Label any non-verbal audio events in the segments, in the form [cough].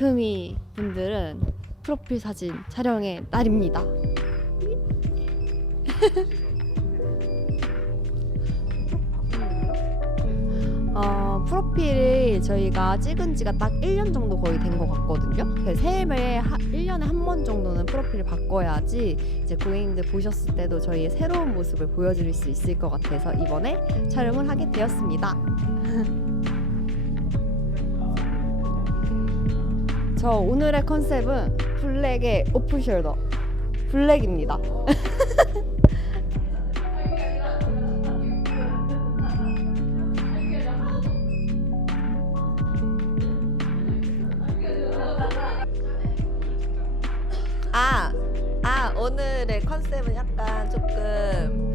아크미 분들은 프로필 사진 촬영의 날입니다. [laughs] 어, 프로필을 저희가 찍은 지가 딱 1년 정도 거의 된 것 같거든요. 새해에 하, 1년에 한 번 정도는 프로필을 바꿔야지 이제 고객님들 보셨을 때도 저희의 새로운 모습을 보여드릴 수 있을 것 같아서 이번에 촬영을 하게 되었습니다. [laughs] 저 오늘의 컨셉은 블랙의 오프숄더 블랙입니다. [laughs] 아, 아 오늘의 컨셉은 약간 조금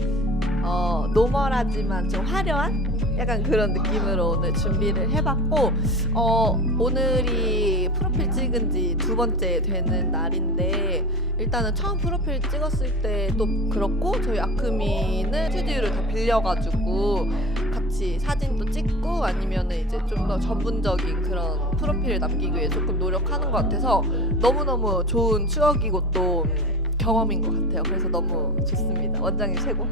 어 노멀하지만 좀 화려한 약간 그런 느낌으로 오늘 준비를 해봤고 어 오늘이 프로필 찍은 지 두 번째 되는 날인데 일단은 처음 프로필 찍었을 때도 그렇고 저희 아크미는 스튜디오를 다 빌려가지고 같이 사진도 찍고 아니면은 이제 좀 더 전문적인 그런 프로필을 남기기 위해 조금 노력하는 것 같아서 너무너무 좋은 추억이고 또 음, 경험인 것 같아요. 그래서 너무 좋습니다. 원장님 최고.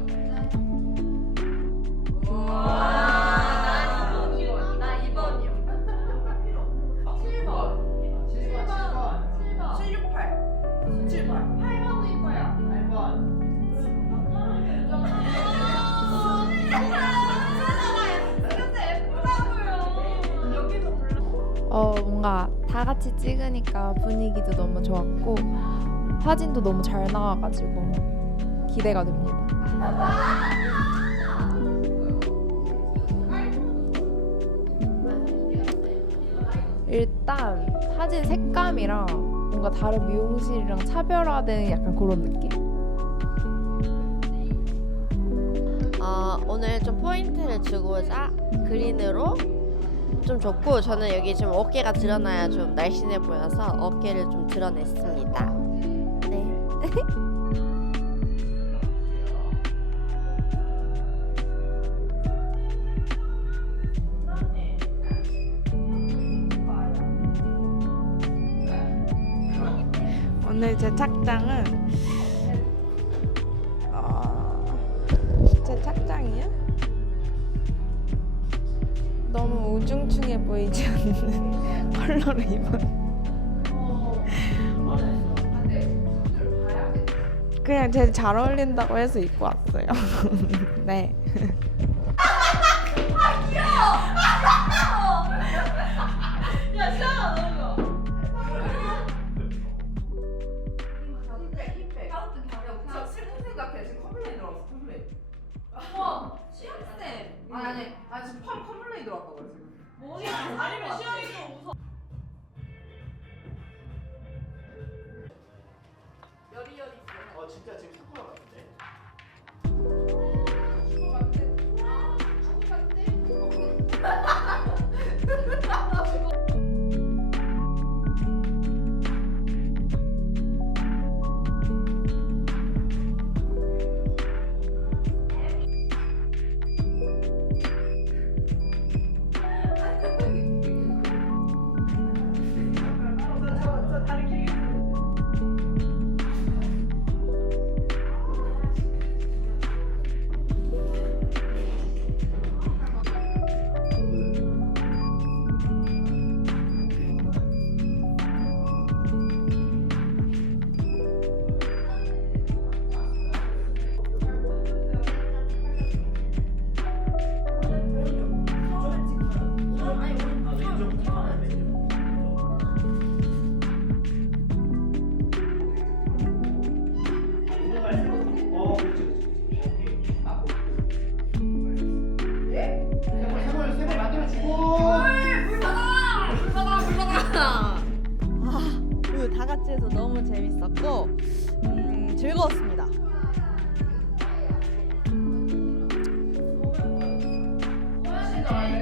뭔가 다 같이 찍으니까 분위기도 너무 좋았고 사진도 너무 잘 나와가지고 기대가 됩니다. 일단 사진 색감이랑 뭔가 다른 미용실이랑 차별화된 약간 그런 느낌? 어, 오늘 좀 포인트를 주고자 그린으로 좀 좋고 저는 여기 좀 어깨가 드러나야 좀 날씬해 보여서 어깨를 좀 드러냈습니다. 네. [laughs] 오늘 제 착장은 어, 제 착장이요? 너무 우중충해 보이지 않는 [laughs] 컬러를 입은 그냥 제일 잘 어울린다고 해서 입고 왔어요. [laughs] 네. 어 다 같이 해서 너무 재밌었고 음, 즐거웠습니다.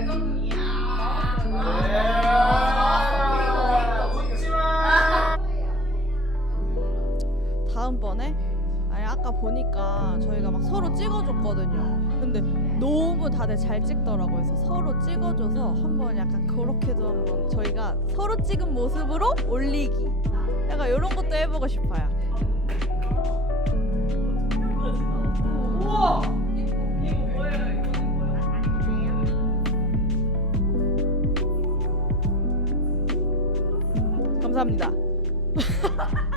다음 보니까 저희가 막 서로 찍어줬거든요. 근데 너무 다들 잘 찍더라고요. 그래서 서로 찍어줘서 한번 약간 그렇게도 한번 저희가 서로 찍은 모습으로 올리기. 약간 이런 것도 해보고 싶어요. 감사합니다. [laughs]